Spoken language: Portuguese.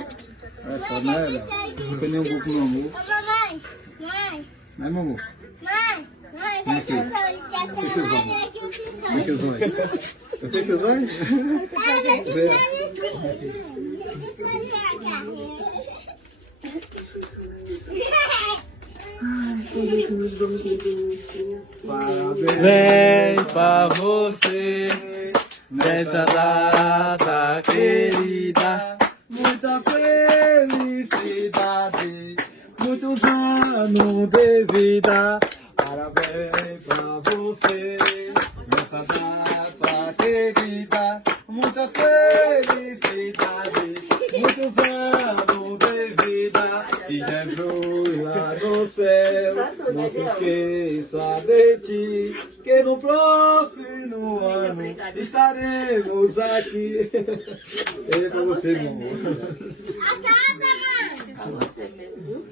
Essa não era. Não tem nenhum buco no amor. Mamãe, mãe, Não é, meu amor? mãe, Como é que é? Como é que é os olhos? Você que os olhos? Vem pra você nessa data querida, muita felicidade, muitos anos de vida. Parabéns pra você nessa data querida, muita felicidade, muitos anos de vida. E Jesus lá no céu não se esqueça de ti, que no próximo ano estaremos aqui. É pra você, meu amor. Assada, mãe! Pra você mesmo.